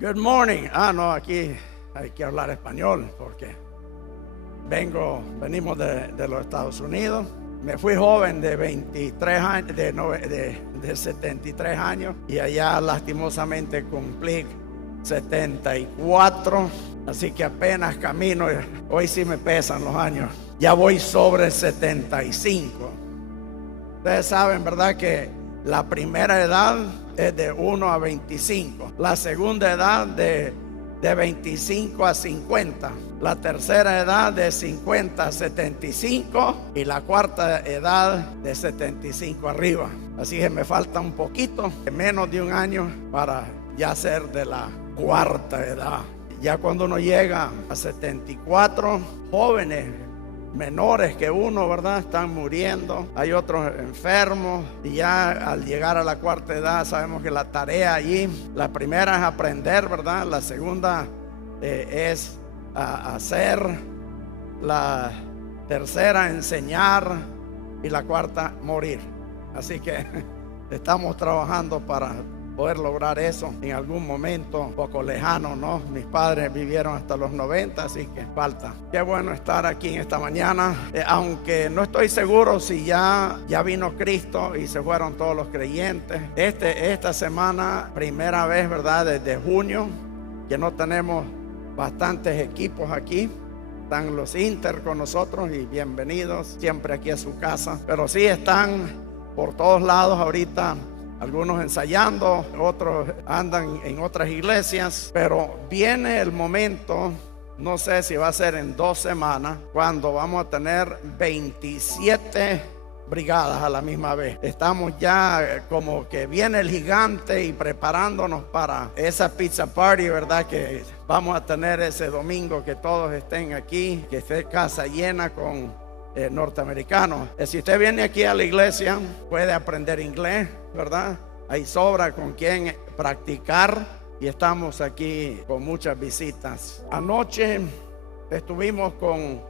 Good morning. No, aquí hay que hablar español porque venimos de los Estados Unidos. Me fui joven de 23 años, de 73 años, y allá lastimosamente cumplí 74. Así que apenas camino. Hoy sí me pesan los años. Ya voy sobre 75. Ustedes saben, ¿verdad?, que la primera edad es de 1 a 25. La segunda edad de 25 a 50. La tercera edad de 50 a 75. Y la cuarta edad de 75 arriba. Así que me falta un poquito, menos de un año, para ya ser de la cuarta edad. Ya cuando uno llega a 74, jóvenes menores que uno, ¿verdad?, están muriendo. Hay otros enfermos, y ya al llegar a la cuarta edad sabemos que la tarea allí, la primera es aprender, ¿verdad? La segunda es hacer, la tercera enseñar, y la cuarta morir. Así que estamos trabajando para poder lograr eso en algún momento un poco lejano, ¿no? Mis padres vivieron hasta los 90, así que falta. Qué bueno estar aquí en esta mañana, aunque no estoy seguro si ya vino Cristo y se fueron todos los creyentes. Esta semana, primera vez, ¿verdad?, desde junio, que no tenemos bastantes equipos aquí. Están los Inter con nosotros, y bienvenidos siempre aquí a su casa. Pero sí están por todos lados ahorita. Algunos ensayando, otros andan en otras iglesias, pero viene el momento, no sé si va a ser en 2 semanas, cuando vamos a tener 27 brigadas a la misma vez. Estamos ya como que viene el gigante y preparándonos para esa pizza party, ¿verdad?, que vamos a tener ese domingo, que todos estén aquí, que esté casa llena con norteamericanos. Si usted viene aquí a la iglesia, puede aprender inglés, ¿verdad? Hay sobra con quien practicar, y estamos aquí con muchas visitas. Anoche estuvimos con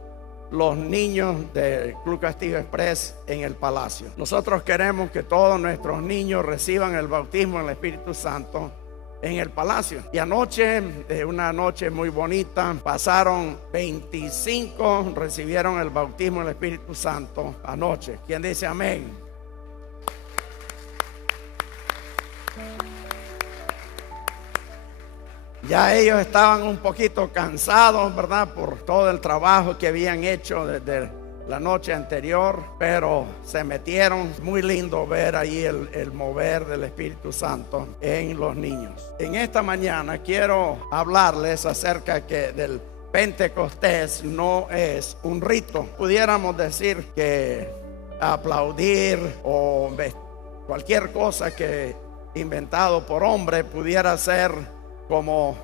los niños del Club Castillo Express en el Palacio. Nosotros queremos que todos nuestros niños reciban el bautismo en el Espíritu Santo en el Palacio. Y anoche, una noche muy bonita, pasaron 25, recibieron el bautismo en el Espíritu Santo anoche. ¿Quién dice amén? Ya ellos estaban un poquito cansados, ¿verdad?, por todo el trabajo que habían hecho desde la noche anterior, pero se metieron. Muy lindo ver ahí el mover del Espíritu Santo en los niños. En esta mañana quiero hablarles acerca del Pentecostés. No es un rito. Pudiéramos decir que aplaudir o cualquier cosa que inventado por hombre pudiera ser como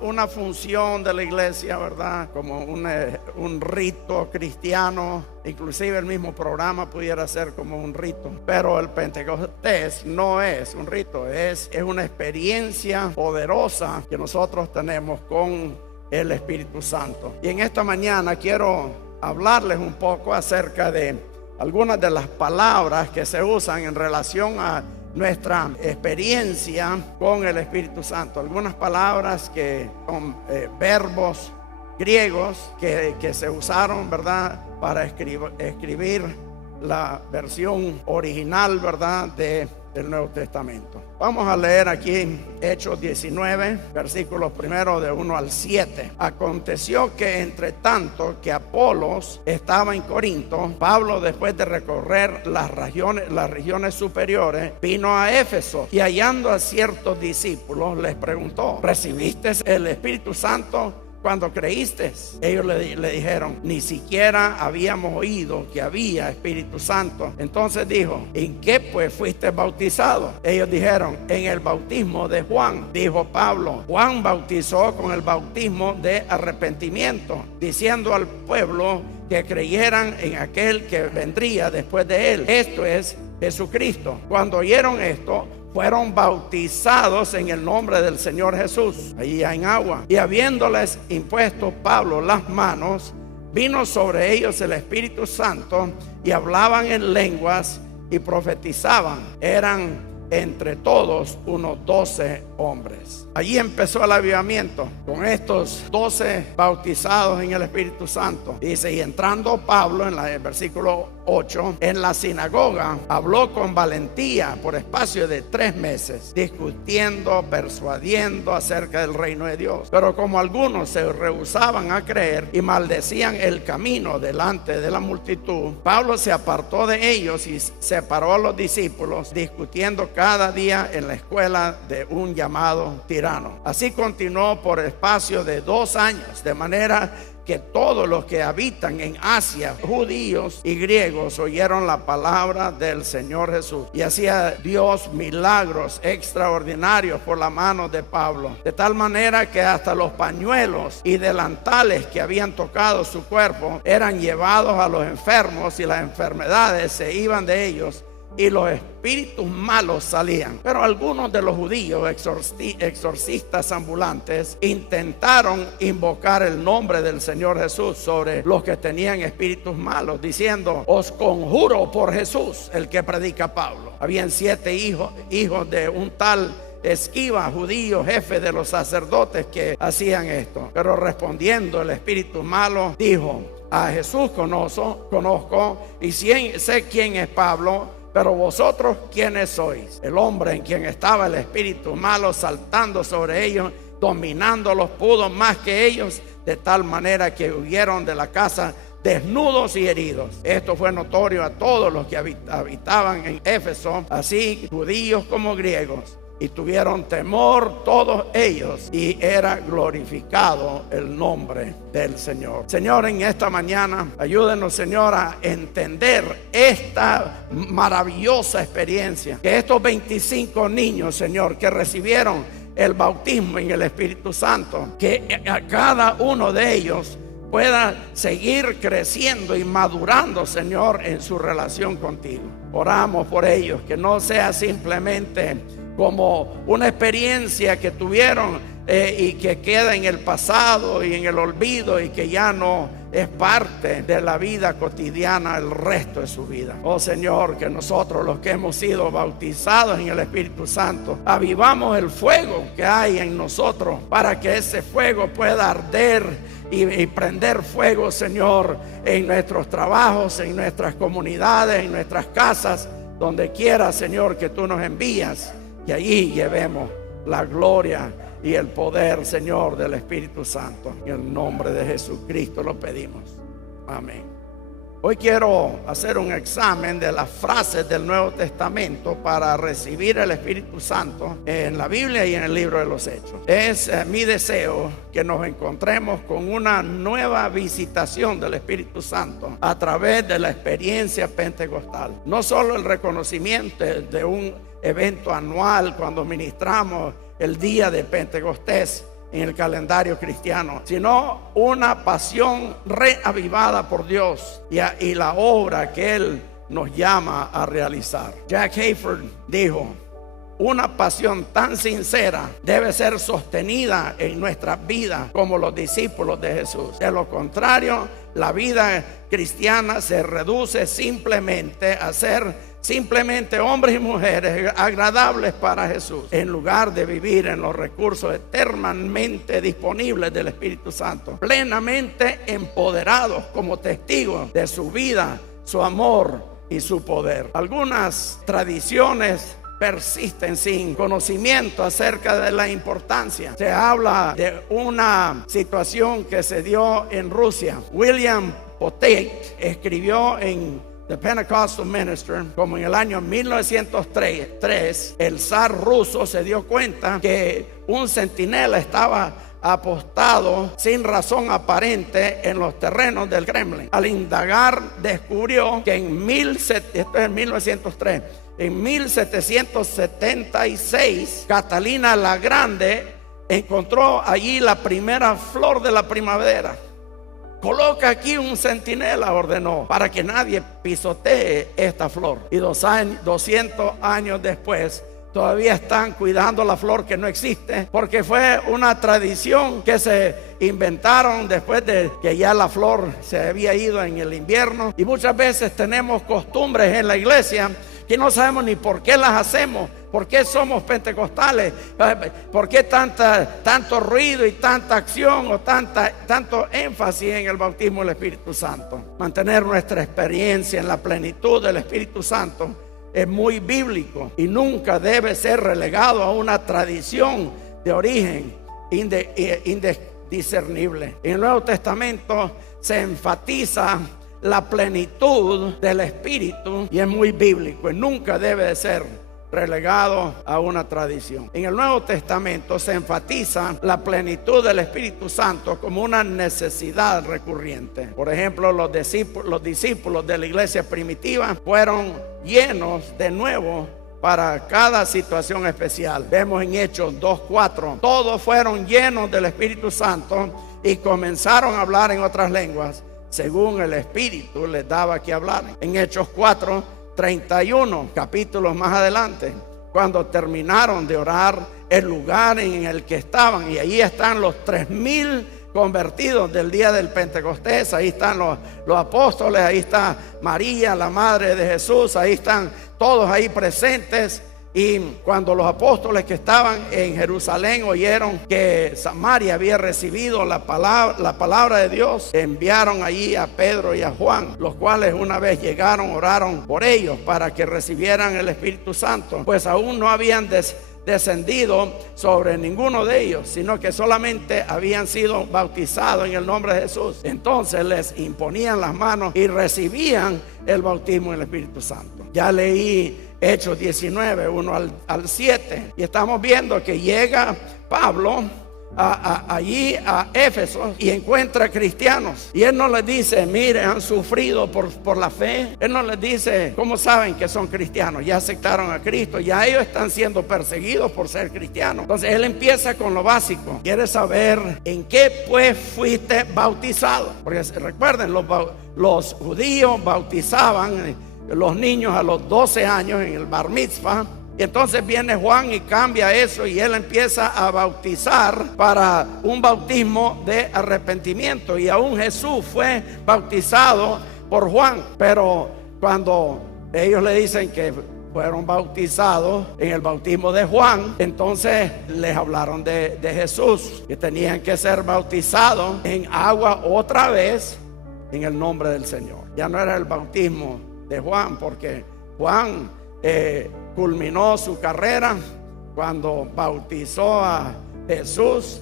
una función de la iglesia, ¿verdad?, como un rito cristiano. Inclusive el mismo programa pudiera ser como un rito. Pero el Pentecostés no es un rito, es una experiencia poderosa que nosotros tenemos con el Espíritu Santo. Y en esta mañana quiero hablarles un poco acerca de algunas de las palabras que se usan en relación a nuestra experiencia con el Espíritu Santo. Algunas palabras que son verbos griegos que se usaron, ¿verdad?, para escribir la versión original, ¿verdad?, del Nuevo Testamento. Vamos a leer aquí Hechos 19, versículos primero de 1 al 7. Aconteció que entre tanto que Apolos estaba en Corinto, Pablo, después de recorrer las regiones superiores, vino a Éfeso, y hallando a ciertos discípulos les preguntó: ¿recibiste el Espíritu Santo cuando creíste? Ellos le dijeron: ni siquiera habíamos oído que había Espíritu Santo. Entonces dijo: ¿en qué pues fuiste bautizado? Ellos dijeron: en el bautismo de Juan. Dijo Pablo: Juan bautizó con el bautismo de arrepentimiento, diciendo al pueblo que creyeran en aquel que vendría después de él, esto es Jesucristo. Cuando oyeron esto, fueron bautizados en el nombre del Señor Jesús, allí en agua. Y habiéndoles impuesto Pablo las manos, vino sobre ellos el Espíritu Santo, y hablaban en lenguas y profetizaban. Eran entre todos unos 12 hombres. Allí empezó el avivamiento con estos 12 bautizados en el Espíritu Santo. Dice, y entrando Pablo en el versículo 8, en la sinagoga habló con valentía por espacio de 3 meses, discutiendo, persuadiendo acerca del reino de Dios. Pero como algunos se rehusaban a creer y maldecían el camino delante de la multitud, Pablo se apartó de ellos y separó a los discípulos, discutiendo cada día en la escuela de un llamado tirano. Así continuó por espacio de 2 años, de manera que todos los que habitan en Asia, judíos y griegos, oyeron la palabra del Señor Jesús. Y hacía Dios milagros extraordinarios por la mano de Pablo, de tal manera que hasta los pañuelos y delantales que habían tocado su cuerpo eran llevados a los enfermos, y las enfermedades se iban de ellos y los espíritus malos salían. Pero algunos de los judíos exorcistas ambulantes intentaron invocar el nombre del Señor Jesús sobre los que tenían espíritus malos, diciendo, os conjuro por Jesús, el que predica Pablo. Habían 7 hijos de un tal Esquiva, judío, jefe de los sacerdotes, que hacían esto. Pero respondiendo el espíritu malo, dijo, a Jesús conozco y sé quién es Pablo, pero vosotros, ¿quiénes sois? El hombre en quien estaba el espíritu malo saltando sobre ellos, dominándolos, pudo más que ellos, de tal manera que huyeron de la casa desnudos y heridos. Esto fue notorio a todos los que habitaban en Éfeso, así judíos como griegos. Y tuvieron temor todos ellos, y era glorificado el nombre del Señor. Señor, en esta mañana, ayúdenos, Señor, a entender esta maravillosa experiencia. Que estos 25 niños, Señor, que recibieron el bautismo en el Espíritu Santo, que a cada uno de ellos pueda seguir creciendo y madurando, Señor, en su relación contigo. Oramos por ellos, que no sea simplemente como una experiencia que tuvieron y que queda en el pasado y en el olvido, y que ya no es parte de la vida cotidiana el resto de su vida. Oh Señor, que nosotros, los que hemos sido bautizados en el Espíritu Santo, avivamos el fuego que hay en nosotros, para que ese fuego pueda arder y prender fuego, Señor, en nuestros trabajos, en nuestras comunidades, en nuestras casas, donde quiera, Señor, que tú nos envías. Y allí llevemos la gloria y el poder, Señor, del Espíritu Santo. En el nombre de Jesucristo lo pedimos. Amén. Hoy quiero hacer un examen de las frases del Nuevo Testamento para recibir el Espíritu Santo en la Biblia y en el libro de los Hechos. Es mi deseo que nos encontremos con una nueva visitación del Espíritu Santo a través de la experiencia pentecostal. No solo el reconocimiento de un evento anual cuando ministramos el día de Pentecostés en el calendario cristiano, sino una pasión reavivada por Dios y la obra que Él nos llama a realizar. Jack Hayford dijo, una pasión tan sincera debe ser sostenida en nuestras vidas como los discípulos de Jesús. De lo contrario, la vida cristiana se reduce simplemente a ser hombres y mujeres agradables para Jesús, en lugar de vivir en los recursos eternamente disponibles del Espíritu Santo, plenamente empoderados como testigos de su vida, su amor y su poder. Algunas tradiciones persisten sin conocimiento acerca de la importancia. Se habla de una situación que se dio en Rusia. William Potate escribió en The Pentecostal Minister, como en el año 1903, el zar ruso se dio cuenta que un centinela estaba apostado sin razón aparente en los terrenos del Kremlin. Al indagar, descubrió que en 1776, Catalina la Grande encontró allí la primera flor de la primavera. Coloca aquí un centinela, ordenó, para que nadie pisotee esta flor. Y 200 años después, todavía están cuidando la flor que no existe, porque fue una tradición que se inventaron después de que ya la flor se había ido en el invierno. Y muchas veces tenemos costumbres en la iglesia que no sabemos ni por qué las hacemos, ¿Por qué somos pentecostales? ¿Por qué tanto ruido y tanta acción o tanto énfasis en el bautismo del Espíritu Santo? Mantener nuestra experiencia en la plenitud del Espíritu Santo es muy bíblico y nunca debe ser relegado a una tradición de origen indiscernible. En el Nuevo Testamento se enfatiza la plenitud del Espíritu y es muy bíblico y nunca debe de ser relegado a una tradición. En el Nuevo Testamento se enfatiza la plenitud del Espíritu Santo como una necesidad recurrente. Por ejemplo, los discípulos de la iglesia primitiva fueron llenos de nuevo para cada situación especial. Vemos en Hechos 2:4, todos fueron llenos del Espíritu Santo y comenzaron a hablar en otras lenguas según el Espíritu les daba que hablar. En Hechos 4:31, capítulos más adelante, cuando terminaron de orar, el lugar en el que estaban, y ahí están los 3,000 convertidos del día del Pentecostés, ahí están los apóstoles, ahí está María, la madre de Jesús, ahí están todos ahí presentes. Y cuando los apóstoles que estaban en Jerusalén oyeron que Samaria había recibido la palabra de Dios, enviaron allí a Pedro y a Juan, los cuales una vez llegaron, oraron por ellos para que recibieran el Espíritu Santo, pues aún no habían descendido sobre ninguno de ellos, sino que solamente habían sido bautizados en el nombre de Jesús. Entonces les imponían las manos y recibían el bautismo en el Espíritu Santo. Ya leí Hechos 19, 1 al 7, y estamos viendo que llega Pablo allí a Éfeso y encuentra cristianos, y él no les dice, mire, han sufrido por la fe. Él no les dice, ¿cómo saben que son cristianos? Ya aceptaron a Cristo, ya ellos están siendo perseguidos por ser cristianos. Entonces él empieza con lo básico. Quiere saber en qué pues fuiste bautizado, porque recuerden, los judíos bautizaban los niños a los 12 años en el bar mitzvah. Y entonces viene Juan y cambia eso, y él empieza a bautizar para un bautismo de arrepentimiento. Y aún Jesús fue bautizado por Juan. Pero cuando ellos le dicen que fueron bautizados en el bautismo de Juan, entonces les hablaron de Jesús, que tenían que ser bautizados en agua otra vez en el nombre del Señor. Ya no era el bautismo de Juan, porque Juan culminó su carrera cuando bautizó a Jesús,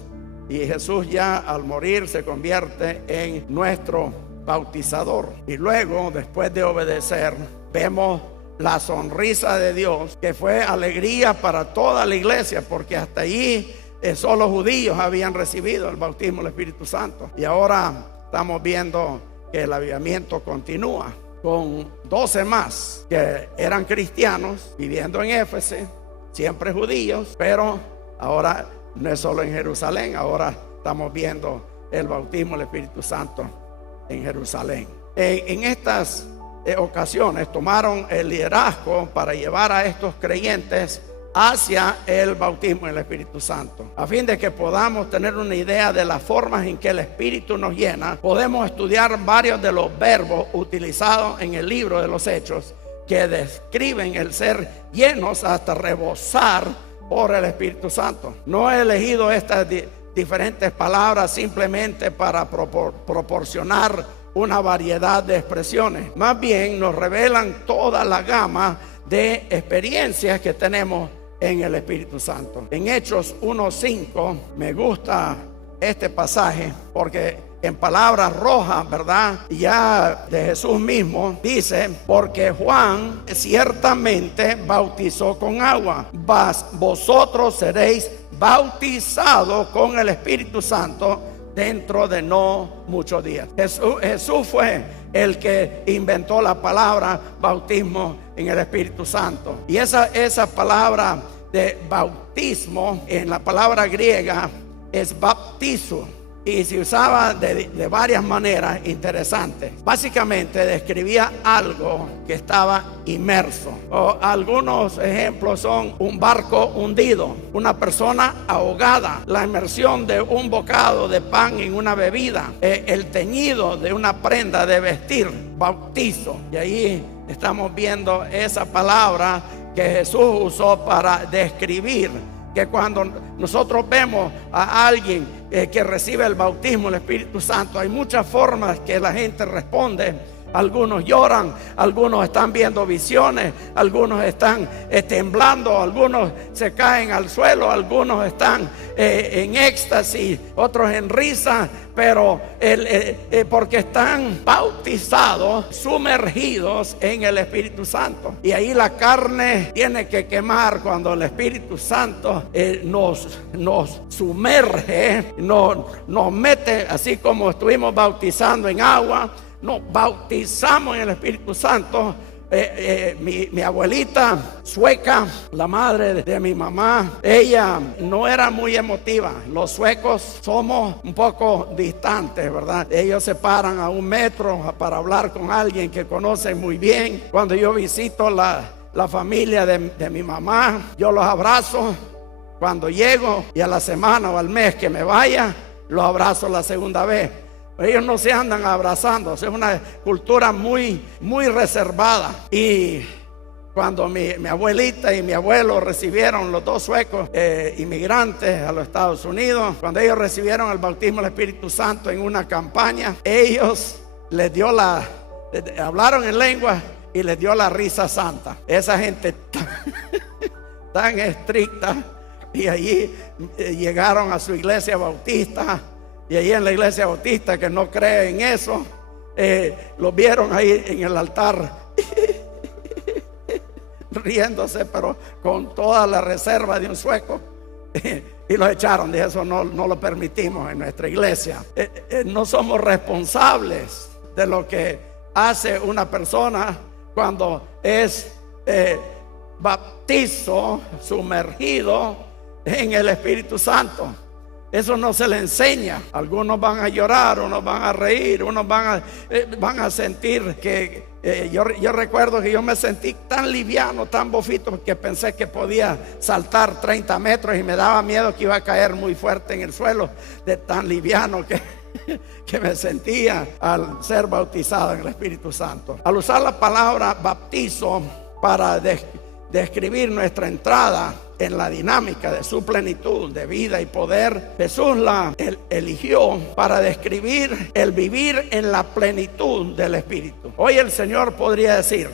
y Jesús ya al morir se convierte en nuestro bautizador. Y luego, después de obedecer, vemos la sonrisa de Dios, que fue alegría para toda la iglesia, porque hasta allí solo judíos habían recibido el bautismo del Espíritu Santo. Y ahora estamos viendo que el avivamiento continúa con 12 más que eran cristianos viviendo en Éfeso, siempre judíos, pero ahora no es solo en Jerusalén, ahora estamos viendo el bautismo del Espíritu Santo en Jerusalén. En estas ocasiones tomaron el liderazgo para llevar a estos creyentes hacia el bautismo en el Espíritu Santo. A fin de que podamos tener una idea de las formas en que el Espíritu nos llena, podemos estudiar varios de los verbos utilizados en el libro de los Hechos, que describen el ser llenos hasta rebosar por el Espíritu Santo. No he elegido estas diferentes palabras simplemente para proporcionar una variedad de expresiones. Más bien nos revelan toda la gama de experiencias que tenemos en el Espíritu Santo. En Hechos 1:5 me gusta este pasaje, porque en palabras rojas, ¿verdad?, ya de Jesús mismo, dice: porque Juan ciertamente bautizó con agua, mas vosotros seréis bautizados con el Espíritu Santo dentro de no muchos días. Jesús fue el que inventó la palabra bautismo en el Espíritu Santo. Y esa palabra de bautismo en la palabra griega es baptizo, y se usaba de varias maneras interesantes. Básicamente describía algo que estaba inmerso. Algunos ejemplos son un barco hundido, una persona ahogada, la inmersión de un bocado de pan en una bebida, el teñido de una prenda de vestir, bautizo. Y ahí estamos viendo esa palabra que Jesús usó para describir que cuando nosotros vemos a alguien que recibe el bautismo del Espíritu Santo, hay muchas formas que la gente responde. Algunos lloran, algunos están viendo visiones, algunos están temblando, algunos se caen al suelo, algunos están en éxtasis, otros en risa, pero porque están bautizados, sumergidos en el Espíritu Santo. Y ahí la carne tiene que quemar cuando el Espíritu Santo nos sumerge, nos mete, así como estuvimos bautizando en agua. Nos bautizamos en el Espíritu Santo. Mi abuelita sueca, la madre de mi mamá, ella no era muy emotiva. Los suecos somos un poco distantes, ¿verdad? Ellos se paran a 1 metro para hablar con alguien que conocen muy bien. Cuando yo visito la familia de mi mamá, yo los abrazo cuando llego, y a la semana o al mes que me vaya, los abrazo la segunda vez. Ellos no se andan abrazando, es una cultura muy reservada. Y cuando mi abuelita y mi abuelo recibieron, los dos suecos inmigrantes a los Estados Unidos, cuando ellos recibieron el bautismo del Espíritu Santo en una campaña, ellos les dio hablaron en lengua y les dio la risa santa. Esa gente tan estricta, y allí llegaron a su iglesia bautista. Y ahí en la iglesia bautista, que no cree en eso, los vieron ahí en el altar riéndose, pero con toda la reserva de un sueco, y los echaron. De eso no lo permitimos en nuestra iglesia. No somos responsables de lo que hace una persona cuando es bautizo, sumergido en el Espíritu Santo. Eso no se le enseña. Algunos van a llorar, unos van a reír, unos van a sentir que yo recuerdo que yo me sentí tan liviano, tan bofito, que pensé que podía saltar 30 metros y me daba miedo que iba a caer muy fuerte en el suelo, de tan liviano que me sentía al ser bautizado en el Espíritu Santo. Al usar la palabra bautizo para describir nuestra entrada en la dinámica de su plenitud de vida y poder, Jesús la eligió para describir el vivir en la plenitud del Espíritu. Hoy el Señor podría decir: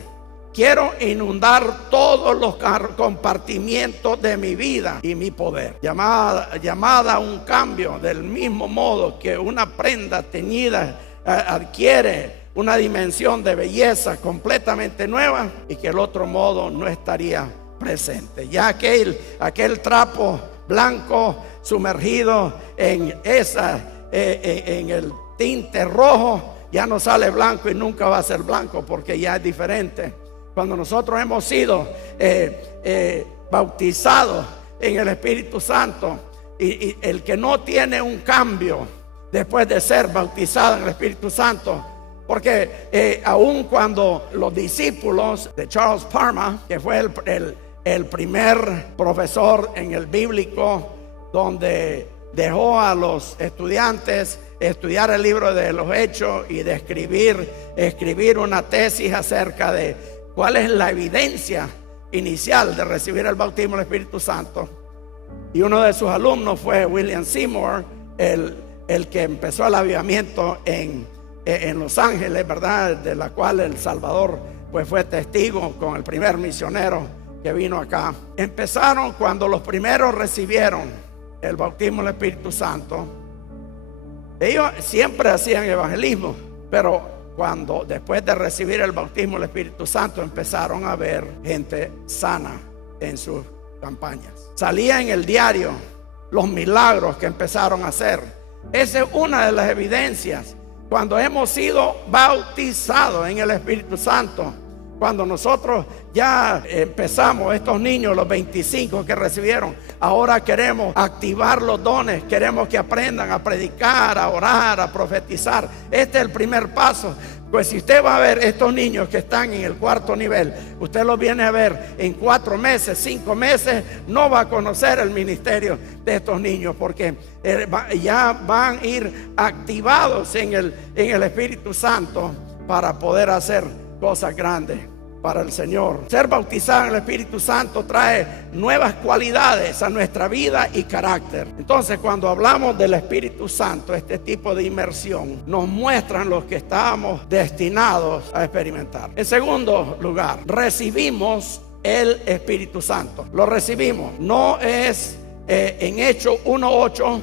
quiero inundar todos los compartimientos de mi vida y mi poder. Llamada a un cambio, del mismo modo que una prenda teñida adquiere una dimensión de belleza completamente nueva, y que el otro modo no estaría presente. Ya aquel trapo blanco sumergido en el tinte rojo, ya no sale blanco y nunca va a ser blanco, porque ya es diferente. Cuando nosotros hemos sido bautizados en el Espíritu Santo, y el que no tiene un cambio después de ser bautizado en el Espíritu Santo, porque aun cuando los discípulos de Charles Parma, que fue el primer profesor en el bíblico, donde dejó a los estudiantes estudiar el libro de los Hechos y de escribir una tesis acerca de cuál es la evidencia inicial de recibir el bautismo del Espíritu Santo. Y uno de sus alumnos fue William Seymour, el que empezó el avivamiento en Los Ángeles, ¿verdad? De la cual El Salvador pues fue testigo con el primer misionero que vino acá. Empezaron cuando los primeros recibieron el bautismo del Espíritu Santo. Ellos siempre hacían evangelismo, pero cuando después de recibir el bautismo del Espíritu Santo empezaron a ver gente sana en sus campañas. Salía en el diario los milagros que empezaron a hacer. Esa es una de las evidencias. Cuando hemos sido bautizados en el Espíritu Santo, cuando nosotros ya empezamos, estos niños, los 25 que recibieron, ahora queremos activar los dones, queremos que aprendan a predicar, a orar, a profetizar. Este es el primer paso. Pues si usted va a ver estos niños que están en el 4º nivel, usted los viene a ver en 4 meses, 5 meses, no va a conocer el ministerio de estos niños, porque ya van a ir activados en el Espíritu Santo para poder hacer cosas grandes. para el Señor. Ser bautizado en el Espíritu Santo trae nuevas cualidades a nuestra vida y carácter. Entonces, cuando hablamos del Espíritu Santo, este tipo de inmersión nos muestran lo que estamos destinados a experimentar. En segundo lugar, recibimos el Espíritu Santo. Lo recibimos. No es en Hechos 1:8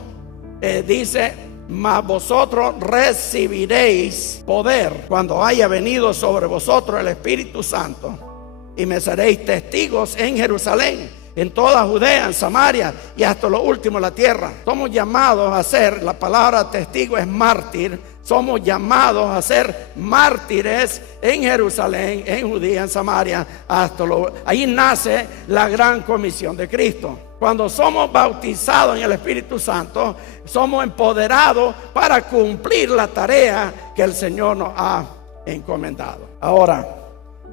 dice: mas vosotros recibiréis poder cuando haya venido sobre vosotros el Espíritu Santo, y me seréis testigos en Jerusalén, en toda Judea, en Samaria y hasta lo último de la tierra. Somos llamados a ser, la palabra testigo es mártir, somos llamados a ser mártires en Jerusalén, en Judea, en Samaria, ahí nace la gran comisión de Cristo. Cuando somos bautizados en el Espíritu Santo, somos empoderados para cumplir la tarea que el Señor nos ha encomendado. Ahora,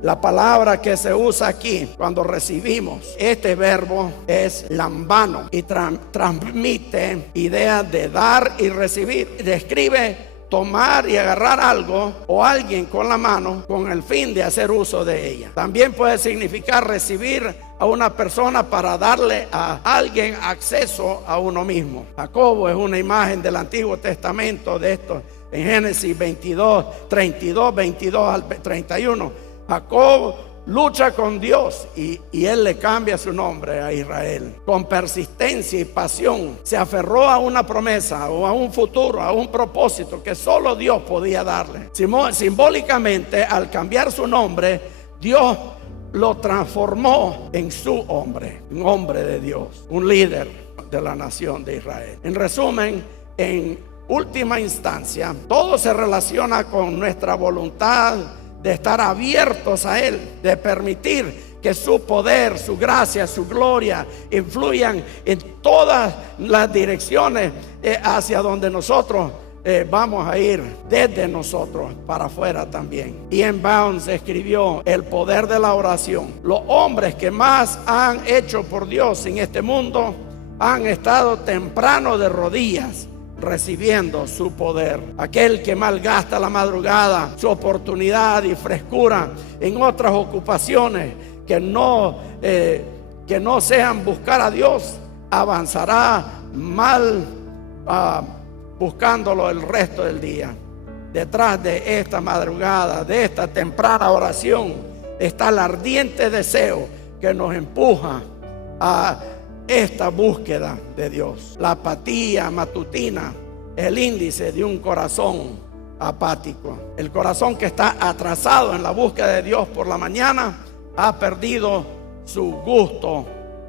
la palabra que se usa aquí cuando recibimos este verbo es lambano y transmite ideas de dar y recibir. Describe tomar y agarrar algo o alguien con la mano con el fin de hacer uso de ella. También puede significar recibir a una persona para darle a alguien acceso a uno mismo. Jacobo es una imagen del Antiguo Testamento de esto. En Génesis 22 al 31, Jacob lucha con Dios y él le cambia su nombre a Israel. Con persistencia y pasión se aferró a una promesa o a un futuro, a un propósito que solo Dios podía darle. Simbólicamente, al cambiar su nombre, Dios lo transformó en su hombre, un hombre de Dios, un líder de la nación de Israel. En resumen, en última instancia, todo se relaciona con nuestra voluntad de estar abiertos a Él, de permitir que su poder, su gracia, su gloria influyan en todas las direcciones hacia donde nosotros vamos a ir, desde nosotros para afuera también. Ian Bounds escribió: el poder de la oración. Los hombres que más han hecho por Dios en este mundo han estado temprano de rodillas recibiendo su poder. Aquel que malgasta la madrugada, su oportunidad y frescura en otras ocupaciones que no sean buscar a Dios, avanzará mal buscándolo el resto del día. Detrás de esta madrugada, de esta temprana oración, está el ardiente deseo que nos empuja a esta búsqueda de Dios. La apatía matutina es el índice de un corazón apático. El corazón que está atrasado en la búsqueda de Dios por la mañana ha perdido su gusto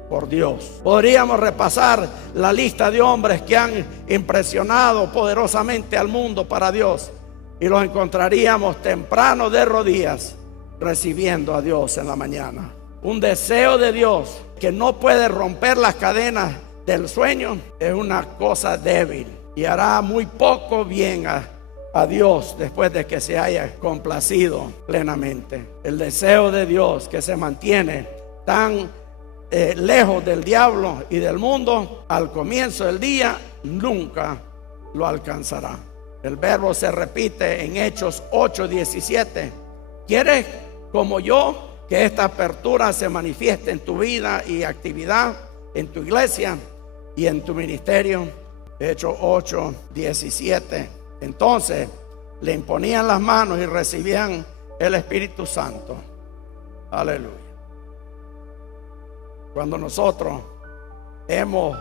por Dios. Podríamos repasar la lista de hombres que han impresionado poderosamente al mundo para Dios y los encontraríamos temprano de rodillas recibiendo a Dios en la mañana. Un deseo de Dios que no puede romper las cadenas del sueño es una cosa débil y hará muy poco bien a Dios después de que se haya complacido plenamente. El deseo de Dios que se mantiene tan lejos del diablo y del mundo al comienzo del día nunca lo alcanzará. El verbo se repite en Hechos 8:17. ¿Quieres como yo que esta apertura se manifieste en tu vida y actividad, en tu iglesia y en tu ministerio? Hechos 8:17. Entonces le imponían las manos y recibían el Espíritu Santo. Aleluya. Cuando nosotros hemos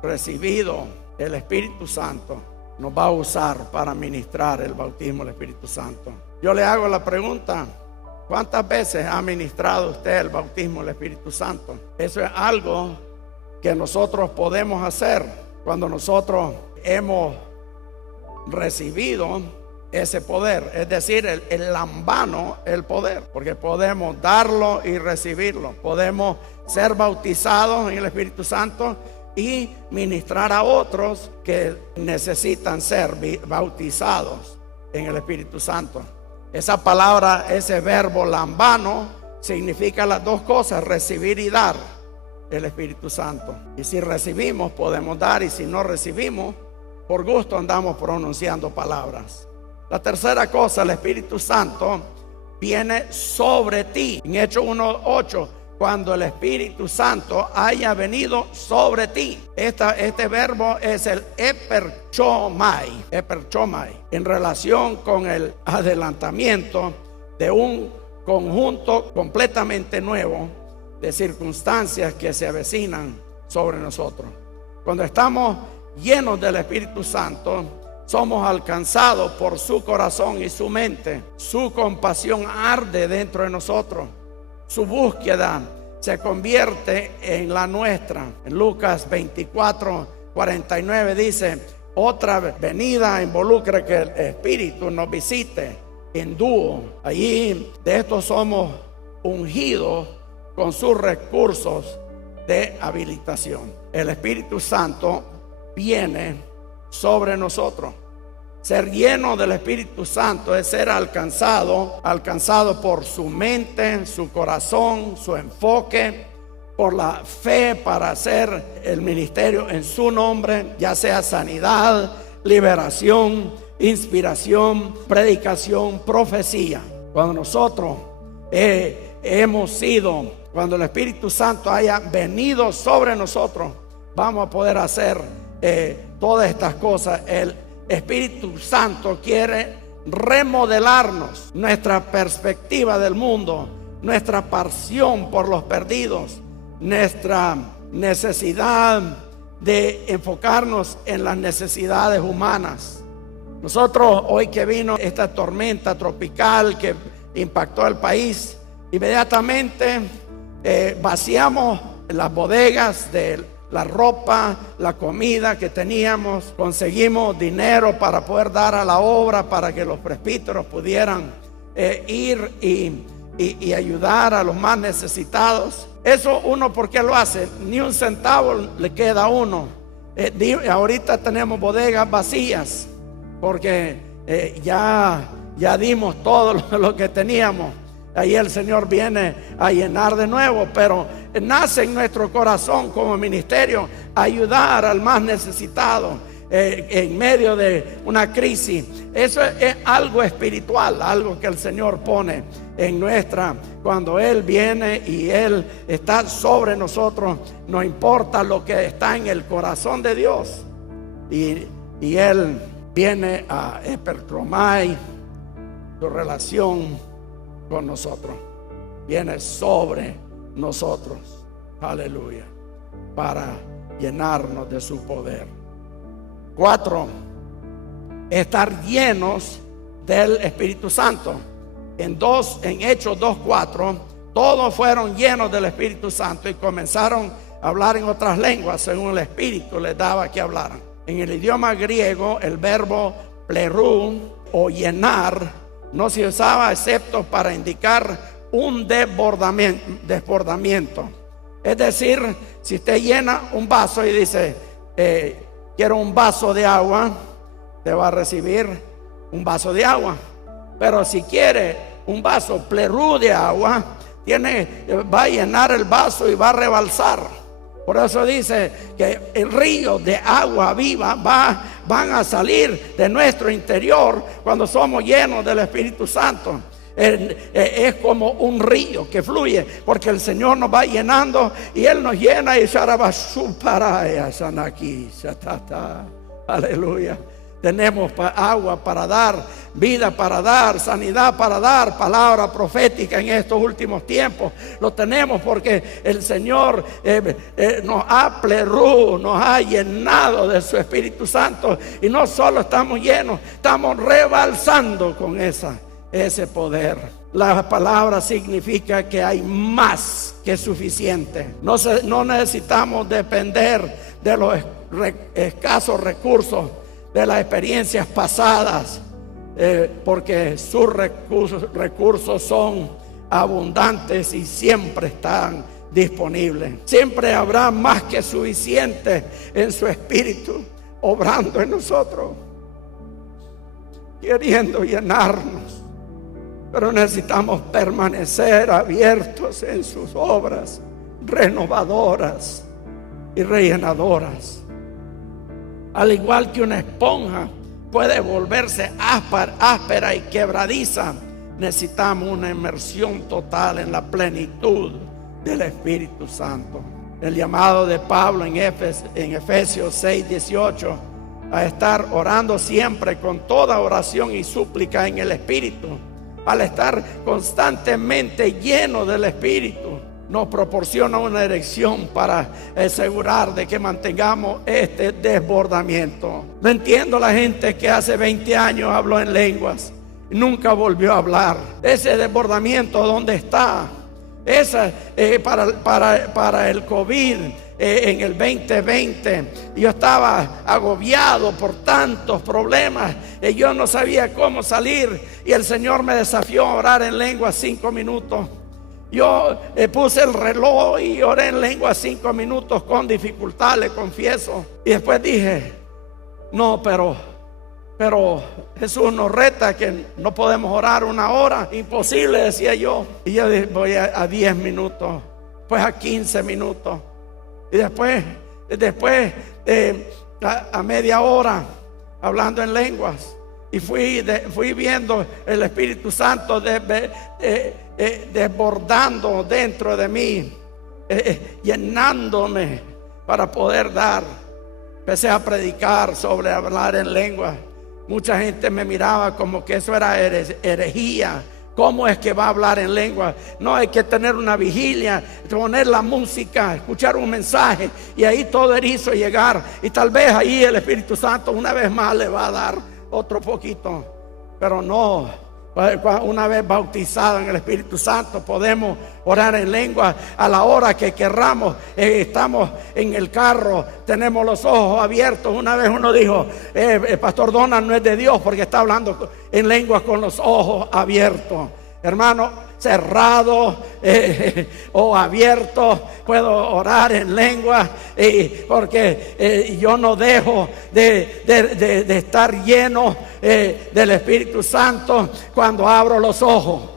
recibido el Espíritu Santo, nos va a usar para ministrar el bautismo del Espíritu Santo. Yo le hago la pregunta: ¿cuántas veces ha ministrado usted el bautismo del Espíritu Santo? Eso es algo que nosotros podemos hacer cuando nosotros hemos recibido ese poder, es decir, el lambano, el poder, porque podemos darlo y recibirlo. Podemos ser bautizados en el Espíritu Santo y ministrar a otros que necesitan ser bautizados en el Espíritu Santo. Esa palabra, ese verbo lambano, significa las dos cosas: recibir y dar el Espíritu Santo. Y si recibimos, podemos dar, y si no recibimos, por gusto andamos pronunciando palabras. La tercera cosa, el Espíritu Santo viene sobre ti. En Hechos 1:8, cuando el Espíritu Santo haya venido sobre ti. Este verbo es el eperchomai, en relación con el adelantamiento de un conjunto completamente nuevo de circunstancias que se avecinan sobre nosotros. Cuando estamos llenos del Espíritu Santo, somos alcanzados por su corazón y su mente. Su compasión arde dentro de nosotros. Su búsqueda se convierte en la nuestra. En Lucas 24:49 dice: otra venida involucra que el Espíritu nos visite en dúo. Allí de esto somos ungidos con sus recursos de habilitación. El Espíritu Santo viene sobre nosotros. Ser lleno del Espíritu Santo es ser alcanzado por su mente, su corazón, su enfoque, por la fe para hacer el ministerio en su nombre, ya sea sanidad, liberación, inspiración, predicación, profecía. Cuando nosotros cuando el Espíritu Santo haya venido sobre nosotros, vamos a poder hacer todas estas cosas. El Espíritu Santo quiere remodelarnos, nuestra perspectiva del mundo, nuestra pasión por los perdidos, nuestra necesidad de enfocarnos en las necesidades humanas. Nosotros, hoy que vino esta tormenta tropical que impactó el país, inmediatamente vaciamos las bodegas de la ropa, la comida que teníamos. Conseguimos dinero para poder dar a la obra, para que los presbíteros pudieran ir y ayudar a los más necesitados. Eso uno, ¿por qué lo hace? Ni un centavo le queda a uno. Ahorita tenemos bodegas vacías porque ya dimos todo lo que teníamos. Ahí el Señor viene a llenar de nuevo, pero nace en nuestro corazón como ministerio ayudar al más necesitado en medio de una crisis. Eso es algo espiritual, algo que el Señor pone en cuando Él viene y Él está sobre nosotros. No importa lo que está en el corazón de Dios, y Él viene a epercromai, su relación con nosotros, viene sobre nosotros, aleluya, para llenarnos de su poder. 4, estar llenos del Espíritu Santo. En Hechos 2:4, todos fueron llenos del Espíritu Santo y comenzaron a hablar en otras lenguas según el Espíritu les daba que hablaran. En el idioma griego, el verbo plerú o llenar no se usaba excepto para indicar un desbordamiento. Es decir, si usted llena un vaso y dice quiero un vaso de agua, te va a recibir un vaso de agua. Pero si quiere un vaso plerú de agua, va a llenar el vaso y va a rebalsar. Por eso dice que el río de agua viva van a salir de nuestro interior cuando somos llenos del Espíritu Santo. Es como un río que fluye, porque el Señor nos va llenando y Él nos llena y aleluya. Tenemos agua para dar, vida para dar, sanidad para dar, palabra profética en estos últimos tiempos. Lo tenemos porque el Señor nos ha llenado de su Espíritu Santo. Y no solo estamos llenos, estamos rebalsando con ese poder. La palabra significa que hay más que suficiente. No necesitamos depender de los escasos recursos de las experiencias pasadas, porque sus recursos son abundantes y siempre están disponibles. Siempre habrá más que suficiente en su Espíritu obrando en nosotros, queriendo llenarnos. Pero necesitamos permanecer abiertos en sus obras renovadoras y rellenadoras. Al igual que una esponja puede volverse áspera y quebradiza necesitamos una inmersión total en la plenitud del Espíritu Santo. El llamado de Pablo en Efesios 6:18 a estar orando siempre con toda oración y súplica en el Espíritu, al estar constantemente lleno del Espíritu, nos proporciona una dirección para asegurar de que mantengamos este desbordamiento. No entiendo la gente que hace 20 años habló en lenguas y nunca volvió a hablar. Ese desbordamiento, ¿dónde está? Esa para el COVID en el 2020, yo estaba agobiado por tantos problemas y yo no sabía cómo salir, y el Señor me desafió a orar en lengua 5 minutos. Yo puse el reloj y oré en lengua 5 minutos con dificultad, le confieso, y después dije: no, pero Jesús nos reta que no podemos orar 1 hora. Imposible, decía yo. Y yo dije: voy a 10 minutos, pues a 15 minutos. Y después a media hora hablando en lenguas. Y fui viendo el Espíritu Santo desbordando dentro de mí, llenándome para poder dar. Empecé a predicar sobre hablar en lenguas. Mucha gente me miraba como que eso era herejía. ¿Cómo es que va a hablar en lengua? No, hay que tener una vigilia, poner la música, escuchar un mensaje, y ahí todo erizo llegar. Y tal vez ahí el Espíritu Santo una vez más le va a dar otro poquito. Pero no, una vez bautizado en el Espíritu Santo, podemos orar en lengua a la hora que querramos. Estamos en el carro, tenemos los ojos abiertos. Una vez uno dijo: Pastor Donald no es de Dios porque está hablando en lenguas con los ojos abiertos. Hermano, cerrado o abierto, puedo orar en lengua, porque yo no dejo de estar lleno del Espíritu Santo cuando abro los ojos.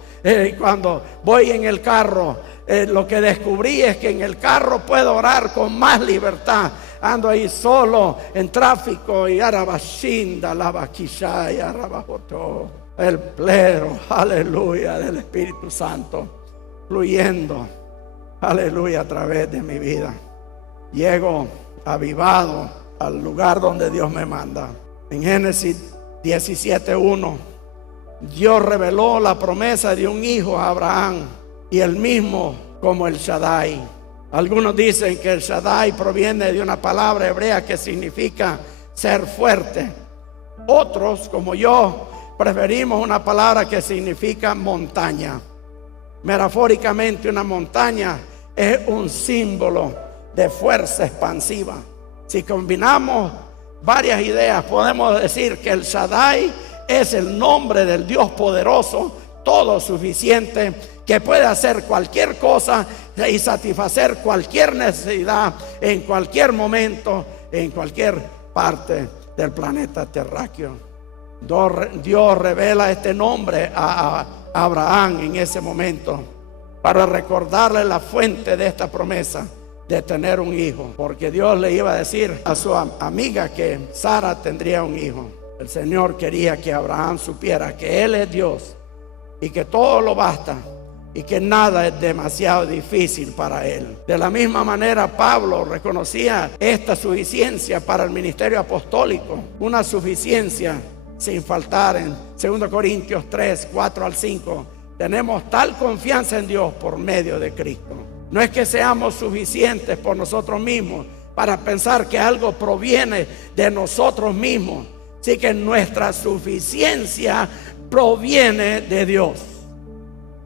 Cuando voy en el carro, lo que descubrí es que en el carro puedo orar con más libertad. Ando ahí solo en tráfico y arabashinda, lavaquishá y arabajoto. El plero, aleluya, del Espíritu Santo fluyendo, aleluya, a través de mi vida. Llego avivado al lugar donde Dios me manda. En Génesis 17:1, Dios reveló la promesa de un hijo a Abraham, y el mismo como el Shaddai. Algunos dicen que el Shaddai proviene de una palabra hebrea que significa ser fuerte. Otros, como yo, preferimos una palabra que significa montaña. Metafóricamente, una montaña es un símbolo de fuerza expansiva. Si combinamos varias ideas, podemos decir que el Shaddai es el nombre del Dios poderoso, todo suficiente, que puede hacer cualquier cosa y satisfacer cualquier necesidad en cualquier momento, en cualquier parte del planeta terráqueo. Dios revela este nombre a Abraham en ese momento para recordarle la fuente de esta promesa de tener un hijo, porque Dios le iba a decir a su amiga que Sara tendría un hijo. El Señor quería que Abraham supiera que Él es Dios y que todo lo basta y que nada es demasiado difícil para Él. De la misma manera, Pablo reconocía esta suficiencia para el ministerio apostólico, una suficiencia sin faltar. En 2 Corintios 3, 4 al 5, tenemos tal confianza en Dios por medio de Cristo. No es que seamos suficientes por nosotros mismos para pensar que algo proviene de nosotros mismos, sí que nuestra suficiencia proviene de Dios.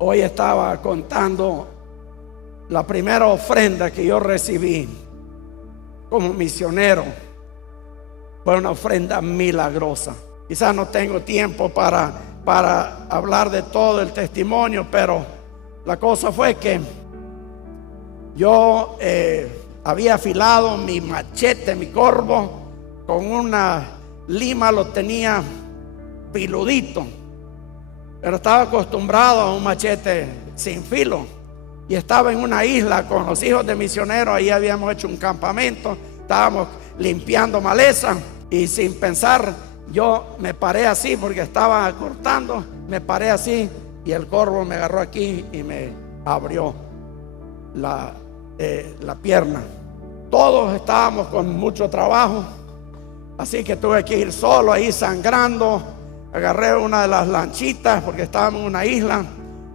Hoy estaba contando la primera ofrenda que yo recibí como misionero. Fue una ofrenda milagrosa. Quizás no tengo tiempo para hablar de todo el testimonio, pero la cosa fue que yo había afilado mi machete, mi corvo, con una lima, lo tenía piludito, pero estaba acostumbrado a un machete sin filo. Y estaba en una isla con los hijos de misioneros. Ahí habíamos hecho un campamento, estábamos limpiando maleza, y sin pensar yo me paré así porque estaba cortando. Me paré así y el corvo me agarró aquí y me abrió la pierna. Todos estábamos con mucho trabajo, así que tuve que ir solo ahí sangrando. Agarré una de las lanchitas porque estábamos en una isla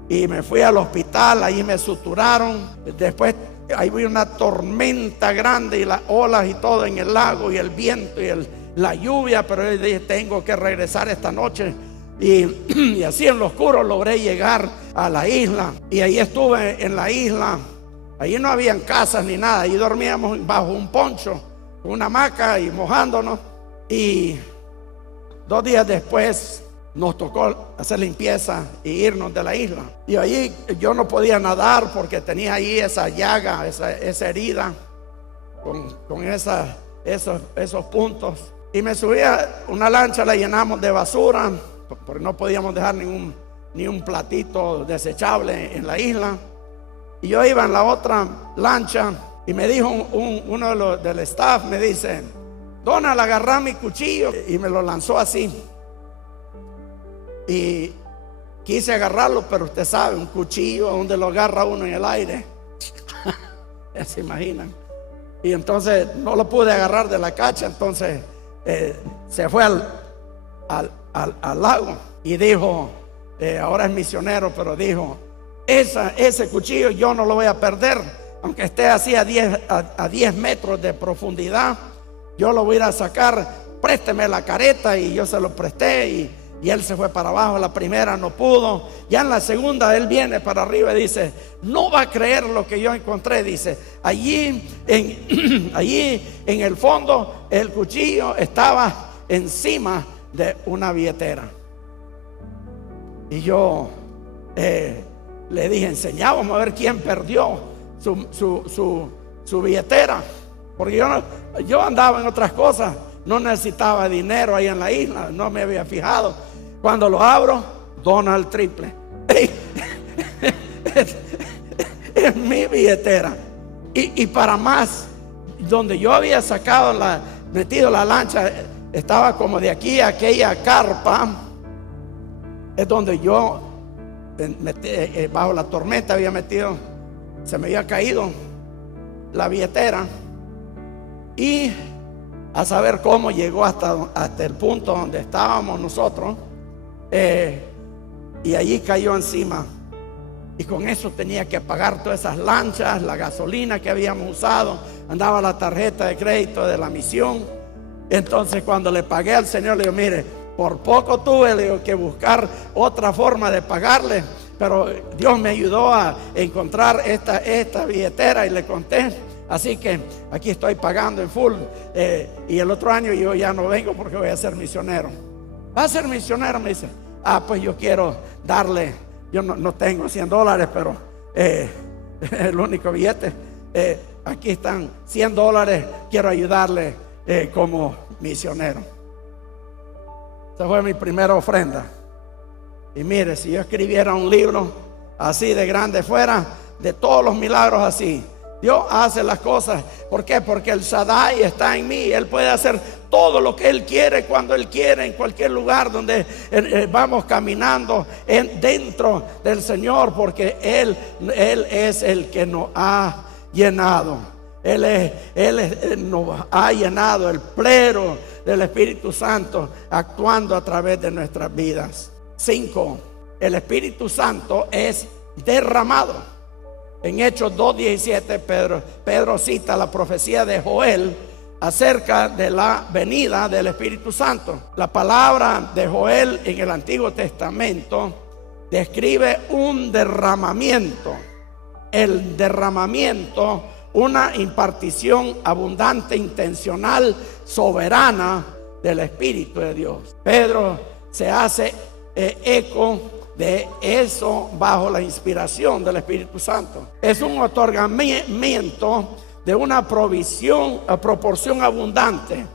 y me fui al hospital. Ahí me suturaron. Después ahí vi una tormenta grande y las olas y todo en el lago y el viento y la lluvia, pero yo dije, tengo que regresar esta noche. Y así en lo oscuro logré llegar a la isla, y ahí estuve en la isla. Allí no habían casas ni nada, allí dormíamos bajo un poncho, con una hamaca y mojándonos. Y 2 días después nos tocó hacer limpieza y irnos de la isla. Y allí yo no podía nadar porque tenía ahí esa llaga, esa herida con esos puntos. Y me subí a una lancha, la llenamos de basura porque no podíamos dejar ni un platito desechable en la isla. Y yo iba en la otra lancha y me dijo uno del staff, me dice, Donald, agarrá mi cuchillo, y me lo lanzó así. Y quise agarrarlo, pero usted sabe, un cuchillo donde lo agarra uno en el aire. Ya se imaginan. Y entonces no lo pude agarrar de la cacha. Entonces se fue al lago y dijo, ahora es misionero, pero dijo, ese cuchillo yo no lo voy a perder, aunque esté así a 10 metros de profundidad. Yo lo voy a ir a sacar, présteme la careta. Y yo se lo presté, y él se fue para abajo. La primera no pudo, ya en la segunda él viene para arriba y dice, no va a creer lo que yo encontré. Dice, allí en el fondo el cuchillo estaba encima de una billetera. Y yo le dije, enseñábamos a ver quién perdió su billetera, porque yo andaba en otras cosas, no necesitaba dinero ahí en la isla, no me había fijado. Cuando lo abro, Donald Triple. Es mi billetera. Y para más, donde yo había metido la lancha, estaba como de aquí a aquella carpa, es donde yo bajo la tormenta había metido, se me había caído la billetera. Y a saber cómo llegó hasta el punto donde estábamos nosotros, y allí cayó encima. Y con eso tenía que pagar todas esas lanchas, la gasolina que habíamos usado, andaba la tarjeta de crédito de la misión. Entonces cuando le pagué al Señor, le digo, mire, por poco tuve que buscar otra forma de pagarle, pero Dios me ayudó a encontrar esta billetera, y le conté. Así que aquí estoy pagando en full, y el otro año yo ya no vengo porque voy a ser misionero. ¿Va a ser misionero? Me dice, pues yo quiero darle, yo no tengo $100, pero el único billete, aquí están $100, quiero ayudarle como misionero. Esa fue mi primera ofrenda. Y mire, si yo escribiera un libro así de grande fuera, de todos los milagros así, Dios hace las cosas. ¿Por qué? Porque el Shaddai está en mí. Él puede hacer todo lo que Él quiere, cuando Él quiere, en cualquier lugar donde vamos caminando dentro del Señor, porque Él es el que nos ha llenado. Él nos ha llenado el pleno del Espíritu Santo, actuando a través de nuestras vidas. 5. El Espíritu Santo es derramado. En Hechos 2:17, Pedro cita la profecía de Joel acerca de la venida del Espíritu Santo. La palabra de Joel en el Antiguo Testamento describe un derramamiento. El derramamiento, una impartición abundante, intencional, soberana del Espíritu de Dios. Pedro se hace eco de eso bajo la inspiración del Espíritu Santo. Es un otorgamiento de una proporción abundante.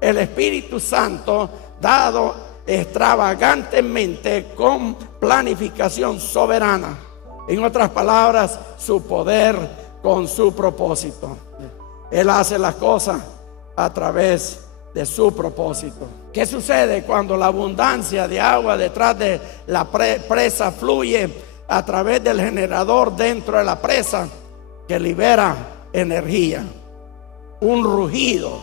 El Espíritu Santo dado extravagantemente con planificación soberana. En otras palabras, su poder con su propósito. Él hace las cosas a través de su propósito. ¿Qué sucede cuando la abundancia de agua detrás de la presa fluye a través del generador dentro de la presa que libera energía? Un rugido,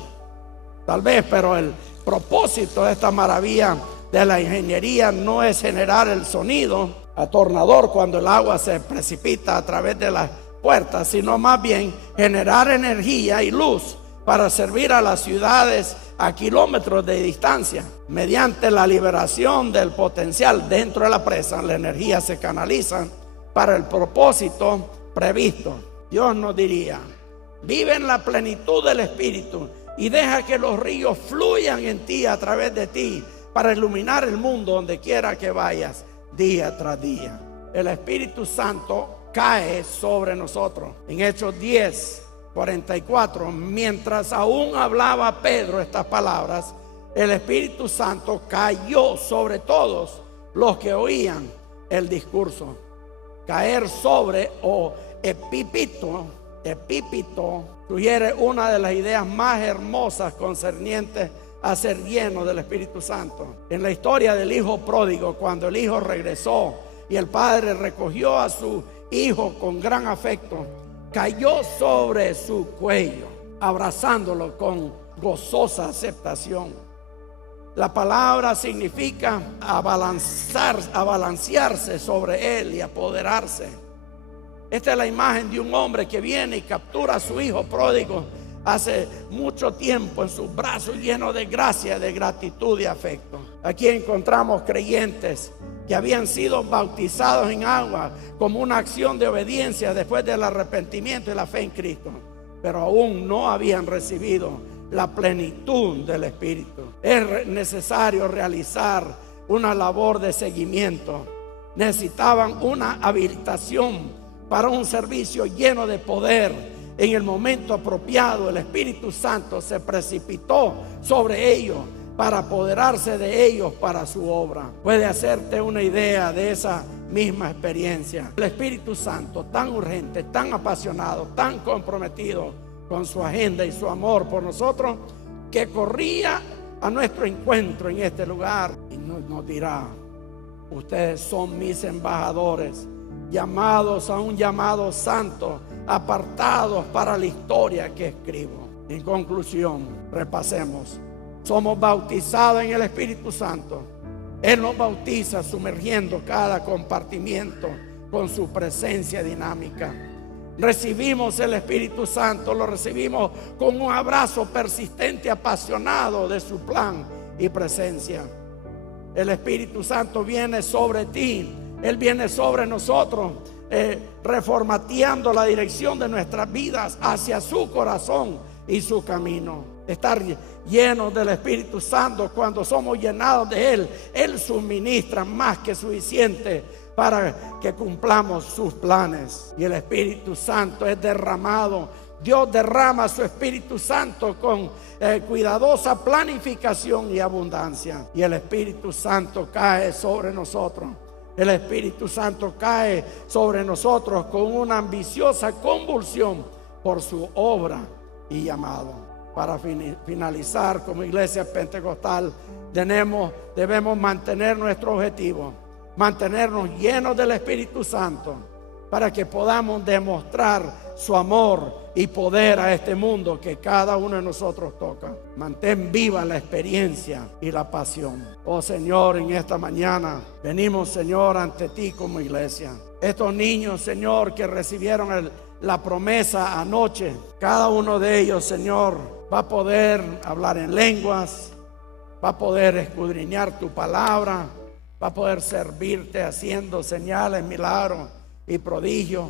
tal vez, pero el propósito de esta maravilla de la ingeniería no es generar el sonido atornador cuando el agua se precipita a través de las puertas, sino más bien generar energía y luz para servir a las ciudades a kilómetros de distancia. Mediante la liberación del potencial dentro de la presa, la energía se canaliza para el propósito previsto. Dios nos diría: vive en la plenitud del Espíritu y deja que los ríos fluyan en ti, a través de ti, para iluminar el mundo donde quiera que vayas, día tras día. El Espíritu Santo cae sobre nosotros. En Hechos 10:44, mientras aún hablaba Pedro estas palabras, el Espíritu Santo cayó sobre todos los que oían el discurso. Caer sobre o epípito sugiere una de las ideas más hermosas concernientes a ser lleno del Espíritu Santo. En la historia del hijo pródigo, cuando el hijo regresó y el padre recogió a su hijo con gran afecto, cayó sobre su cuello, abrazándolo con gozosa aceptación. La palabra significa abalancearse sobre él y apoderarse. Esta es la imagen de un hombre que viene y captura a su hijo pródigo hace mucho tiempo en sus brazos, llenos de gracia, de gratitud y afecto. Aquí encontramos creyentes que habían sido bautizados en agua como una acción de obediencia después del arrepentimiento y la fe en Cristo, pero aún no habían recibido la plenitud del Espíritu. Es necesario realizar una labor de seguimiento. Necesitaban una habilitación para un servicio lleno de poder. En el momento apropiado, el Espíritu Santo se precipitó sobre ellos para apoderarse de ellos para su obra. Puede hacerte una idea de esa misma experiencia. El Espíritu Santo, tan urgente, tan apasionado, tan comprometido con su agenda y su amor por nosotros, que corría a nuestro encuentro en este lugar y nos dirá: ustedes son mis embajadores, llamados a un llamado santo, apartados para la historia que escribo. En conclusión, repasemos. Somos bautizados en el Espíritu Santo. Él nos bautiza sumergiendo cada compartimiento con su presencia dinámica. Recibimos el Espíritu Santo, lo recibimos con un abrazo persistente, apasionado de su plan y presencia. El Espíritu Santo viene sobre ti, Él viene sobre nosotros, reformateando la dirección de nuestras vidas hacia su corazón y su camino. Estar llenos del Espíritu Santo, cuando somos llenados de Él, Él suministra más que suficiente para que cumplamos sus planes. Y el Espíritu Santo es derramado. Dios derrama su Espíritu Santo con cuidadosa planificación y abundancia. Y el Espíritu Santo cae sobre nosotros. El Espíritu Santo cae sobre nosotros con una ambiciosa convulsión por su obra y llamado. Para finalizar, como iglesia pentecostal, debemos mantener nuestro objetivo, mantenernos llenos del Espíritu Santo, para que podamos demostrar su amor y poder a este mundo que cada uno de nosotros toca. Mantén viva la experiencia y la pasión. Oh Señor, en esta mañana venimos, Señor, ante ti como iglesia. Estos niños, Señor, que recibieron la promesa anoche, cada uno de ellos, Señor, va a poder hablar en lenguas, va a poder escudriñar tu palabra, va a poder servirte haciendo señales, milagros y prodigios.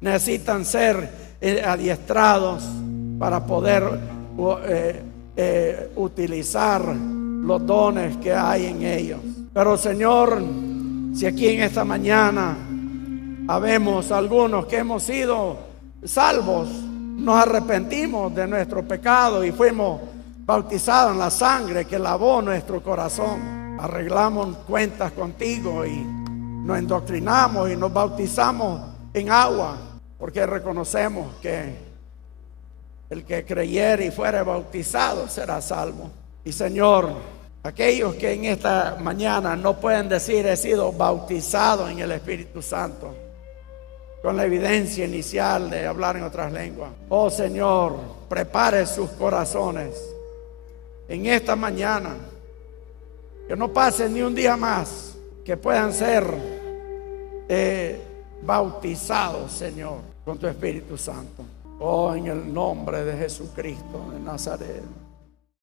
Necesitan ser adiestrados para poder utilizar los dones que hay en ellos. Pero Señor, si aquí en esta mañana habemos algunos que hemos sido salvos, nos arrepentimos de nuestro pecado y fuimos bautizados en la sangre que lavó nuestro corazón, arreglamos cuentas contigo y nos endoctrinamos y nos bautizamos en agua, porque reconocemos que el que creyere y fuere bautizado será salvo. Y Señor, aquellos que en esta mañana no pueden decir he sido bautizado en el Espíritu Santo, con la evidencia inicial de hablar en otras lenguas. Oh Señor, prepare sus corazones en esta mañana, que no pase ni un día más, que puedan ser bautizados, Señor, con tu Espíritu Santo. Oh, en el nombre de Jesucristo de Nazaret.